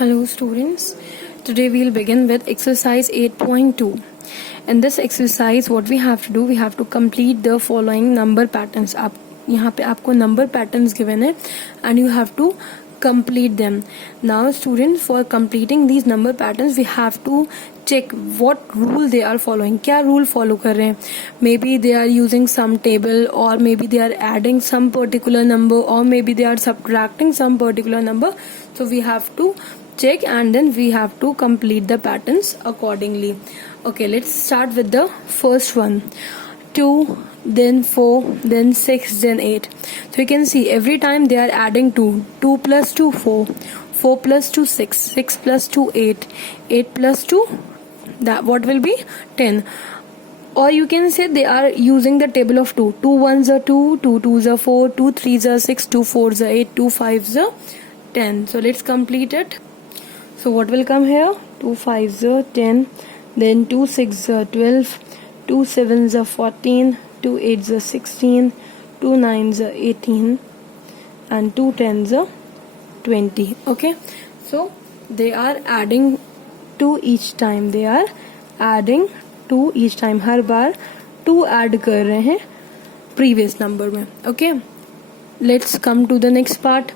Hello students, today we'll begin with exercise 8.2. In this exercise what we have to do, we have to complete the following number patterns. आप यहाँ पे आपको number patterns given है and you have to complete them. Now students, for completing these number patterns we have to check what rule they are following. क्या rule follow कर रहे हैं? Maybe they are using some table, or maybe they are adding some particular number, or maybe they are subtracting some particular number. So we have to check and then we have to complete the patterns accordingly. Okay, let's start with the first one. 2, then 4, then 6, then 8. So you can see every time they are adding 2. 2 plus 2, 4. 4 plus 2, 6. 6 plus 2, 8. 8 plus 2, that what will be 10. Or you can say they are using the table of 2. 2 1s are 2, 2 2s are 4, 2 3s are 6, 2 4s are 8, 2 5s are 10. So let's complete it. So what will come here? 2 5s are 10, then 2 6s are 12, 2 7s are 14, 2 8s are 16, 2 9s are 18, and 2 10s are 20. Okay, so they are adding 2 each time. They are adding 2 each time. Her bar 2 add कर रहे हैं previous number में. Okay, let's come to the next part.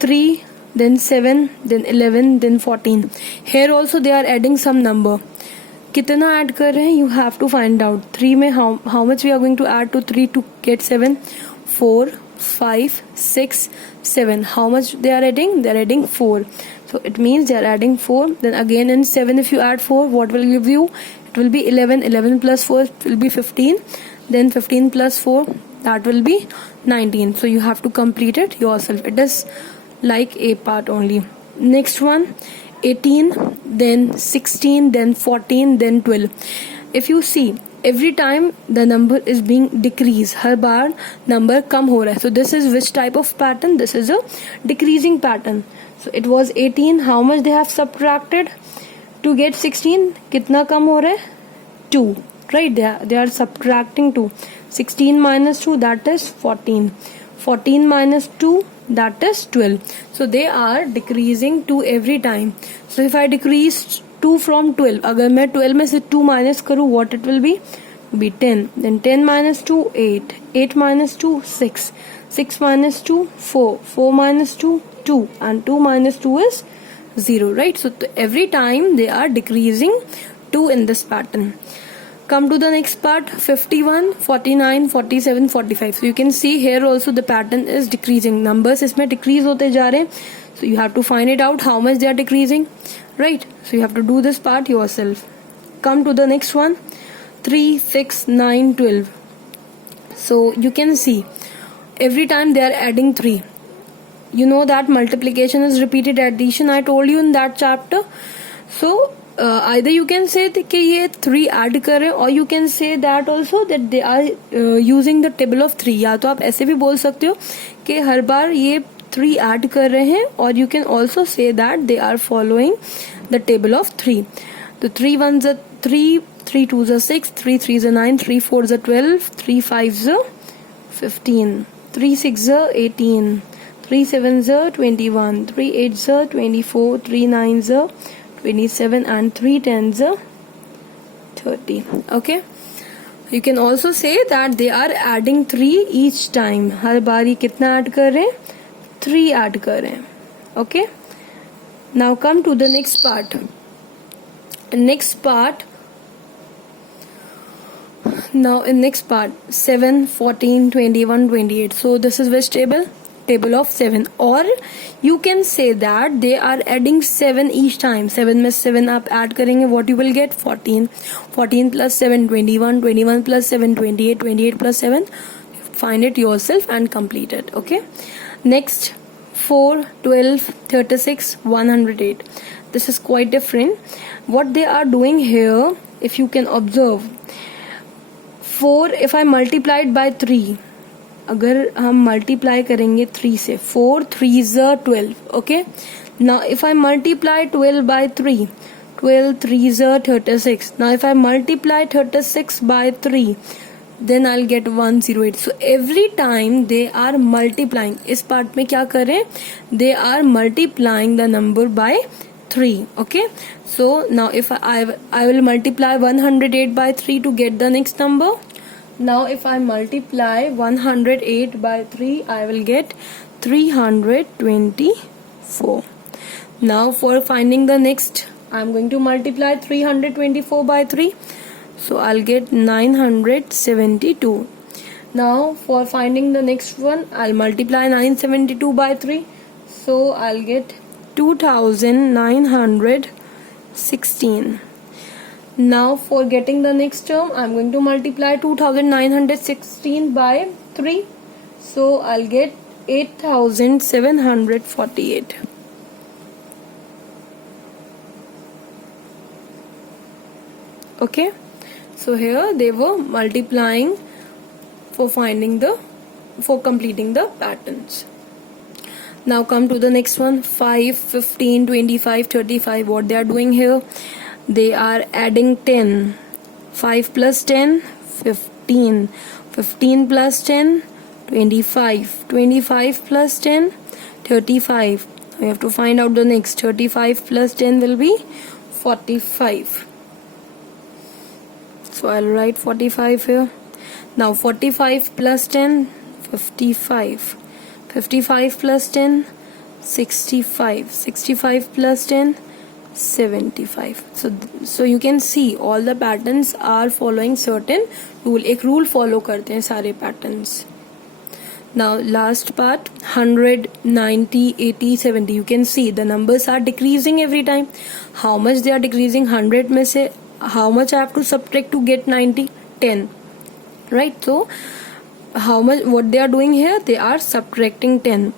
3, then 7, then 11, then 14. Here also they are adding some number. कितना add कर रहे हैं? You have to find out. 3 में how much we are going to add to 3 to get 7? 4, 5, 6, 7. How much they are adding? They are adding 4. So it means they are adding 4. Then again in 7 if you add 4, what will give you? It will be 11. 11 plus 4 will be 15. Then 15 plus 4, that will be 19. So you have to complete it yourself. It is like a part only. Next one, 18, then 16, then 14, then 12. If you see, every time the number is being decreased, her bar number कम हो रहा है. So this is which type of pattern? This is a decreasing pattern. So it was 18. How much they have subtracted to get 16? कितना कम हो रहा है? 2. Right? They are subtracting 2. 16 minus 2, that is 14. 14 minus 2, that is 12. So they are decreasing 2 every time. So if I decrease 2 from 12, अगर मैं 12 में से 2 minus करूँ, what it will be? Be 10. Then 10 minus 2, 8. 8 minus 2, 6. 6 minus 2, 4. 4 minus 2, 2. And 2 minus 2 is 0, right? So every time they are decreasing 2 in this pattern. Come to the next part. 51, 49, 47, 45. So you can see here also the pattern is decreasing. Numbers इसमें decrease होते जा रहे हैं. So you have to find it out how much they are decreasing, right? So you have to do this part yourself. Come to the next one. 3, 6, 9, 12. So you can see every time they are adding 3. You know that multiplication is repeated addition. I told you in that chapter. So either you can say कि ये 3 add कर रहे हैं, or you can say that also that they are using the table of 3. या तो आप ऐसे भी बोल सकते हो कि हर बार ये 3 add कर रहे हैं, or you can also say that they are following the table of 3. The 3 1s are 3, 3 2s are 6, 3 3s are 9, 3 4s are 12, 3 5s are 15, 3 6s are 18, 3 7s are 21, 3 8s are 24, 3 9s are 27, and 3 10s are 30. Okay, you can also say that they are adding 3 each time. हर बार ये कितना add कर रहे हैं? 3 add कर रहे हैं. Okay, now come to the next part. Now in next part, 7, 14, 21, 28. So this is which table? Table of 7. Or you can say that they are adding 7 each time. 7 में 7 आप add करेंगे, what you will get? 14. 14 plus 7, 21. 21 plus 7, 28. 28 plus 7. Find it yourself and complete it. Okay. Next, 4, 12, 36, 108. This is quite different. What they are doing here, if you can observe, 4 if I multiplied by 3, अगर हम multiply करेंगे 3 से, 4 3s are 12. Okay, now if I multiply 12 by 3, 12 3s are 36. Now if I multiply 36 by 3, then I'll get 108. So every time they are multiplying, इस part में क्या कर रहे हैं? They are multiplying the number by 3. Okay, so now if I will multiply 108 by 3 to get the next number. Now if I multiply 108 by 3, I will get 324. Now for finding the next, I'm going to multiply 324 by 3, so I'll get 972. Now for finding the next one, I'll multiply 972 by 3, so I'll get 2916. Now for getting the next term, I'm going to multiply 2916 by 3, so I'll get 8748. Okay, so here they were multiplying for completing the patterns. Now come to the next one, 5, 15, 25, 35. What they are doing here? They are adding 10. 5 plus 10, 15. 15 plus 10, 25. 25 plus 10, 35. We have to find out the next. 35 plus 10 will be 45. So I'll write 45 here. Now 45 plus 10, 55. 55 plus 10, 65. 65 plus 10, 75. So you can see all the patterns are following certain rule. एक rule follow करते हैं सारे patterns. Now last part, 100, 90, 80, 70. You can see the numbers are decreasing every time. How much they are decreasing? 100 में से how much I have to subtract to get 90? 10. Right? So how much? What they are doing here? They are subtracting 10.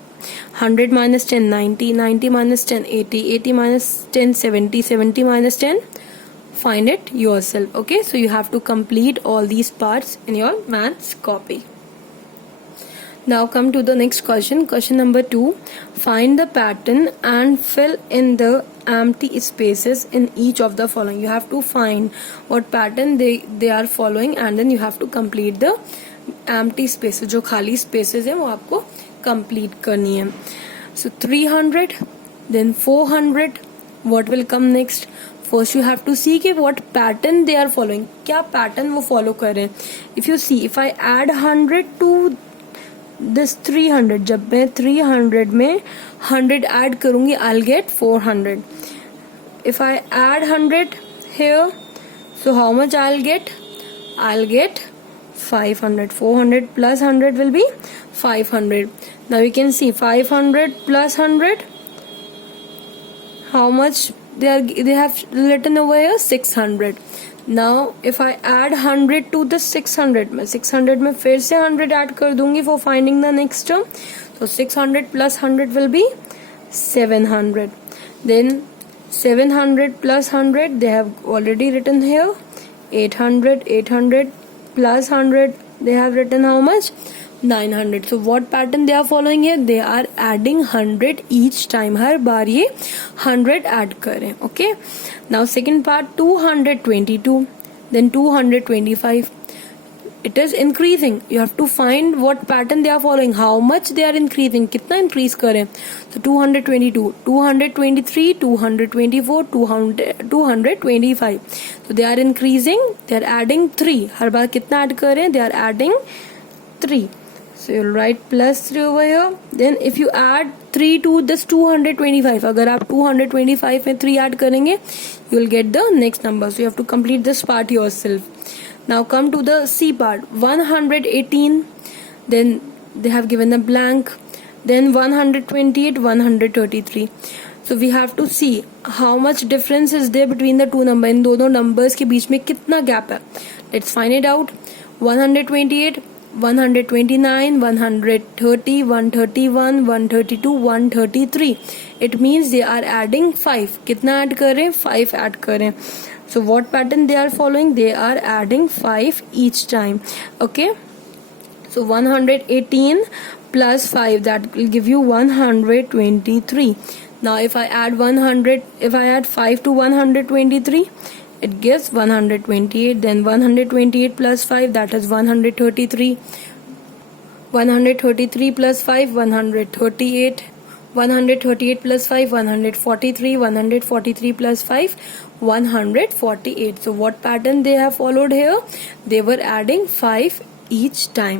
100 minus 10, 90. 90 minus 10, 80. 80 minus 10, 70. 70 minus 10. Find it yourself. Okay, so you have to complete all these parts in your maths copy. Now come to the next question. Question number 2. Find the pattern and fill in the empty spaces in each of the following. You have to find what pattern they are following, and then you have to complete the empty spaces. जो खाली spaces है वो आपको complete करनी है. So 300, then 400. What will come next? First you have to see कि what pattern they are following. क्या pattern वो follow कर रहे हैं. If you see, if I add 100 to this 300, जब मैं 300 में 100 add करूंगी, I'll get 400. If I add 100 here, so how much I'll get? I'll get 500. 400 plus 100 will be 500. Now you can see 500 plus 100. How much they have written over here? 600. Now if I add 100 to the 600, मैं 600 में फिर से 100 add कर दूंगी for finding the next term. So 600 plus 100 will be 700. Then 700 plus 100 they have already written here. 800. 800 plus 100 they have written how much? 900. So what pattern they are following here? They are adding 100 each time. हर बार ये 100 add करें. Okay. Now second part, 222. Then 225. It is increasing. You have to find what pattern they are following. How much they are increasing. कितना increase करें? So 222, 223, 224, 225. So they are increasing. They are adding 3. हर बार कितना add करें? They are adding 3. So you'll write plus 3 over here. Then if you add 3 to this 225, अगर आप 225 में 3 add करेंगे, you'll get the next number. So you have to complete this part yourself. Now come to the C part. 118. Then they have given a blank. Then 128, 133. So we have to see how much difference is there between the two numbers. इन दोनों numbers के बीच में कितना gap है. Let's find it out. 128, 129, 130, 131, 132, 133. It means they are adding 5. कितना add कर रहे हैं? 5 add कर रहे हैं. So what pattern they are following? They are adding 5 each time. Okay. So 118 plus 5, that will give you 123. Now if I add 5 to 123, it gives 128. Then 128 plus 5, that is 133. 133 plus 5, 138. 138 plus 5, 143, 143 plus 5, 148. So what pattern they have followed here? They were adding 5 each time.